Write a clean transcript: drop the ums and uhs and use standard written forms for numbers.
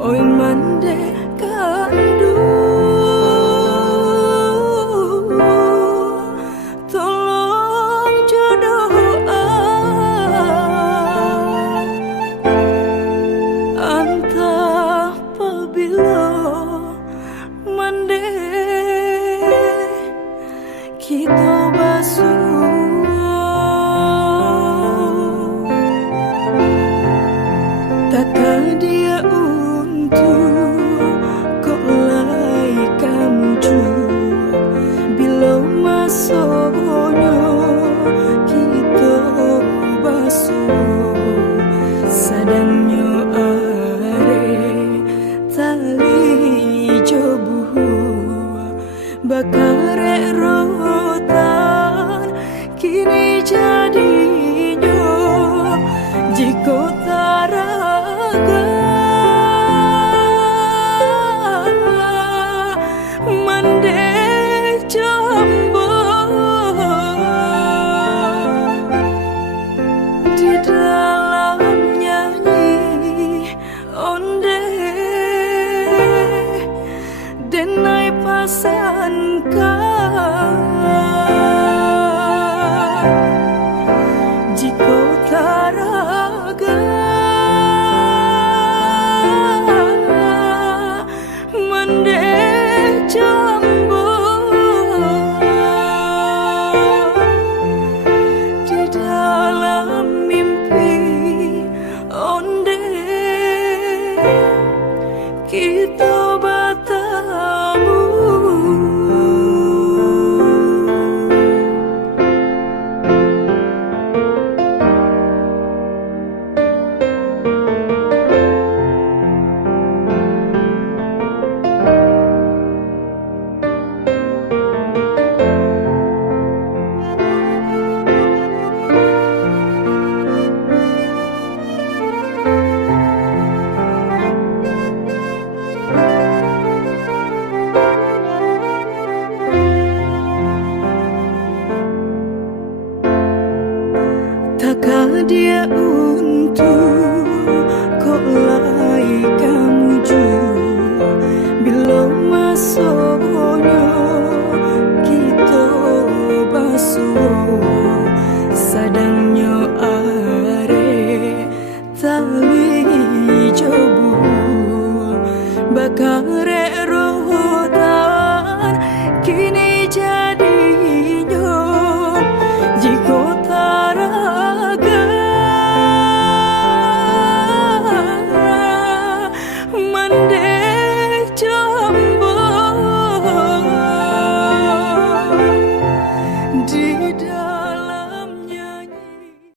oi mande kandu tolong jodoh antah pabilo mande kita basuh takkan dia untuk kok lai kamu jua bila masuknya kita basuh sadangnya are tali jobuh bakare rotan kini jadinya jika taraga mande jambo di dalam nyanyi onde denai pasangkan jika taraga mande jambo di dalam mimpi onde kita bertemu. Takkan dia untuk kok lai kamu jua bila masuknya kita basuh sadangnya are tali jobuh bakare rotan kini jadinya jika taraga mande jambo di dalam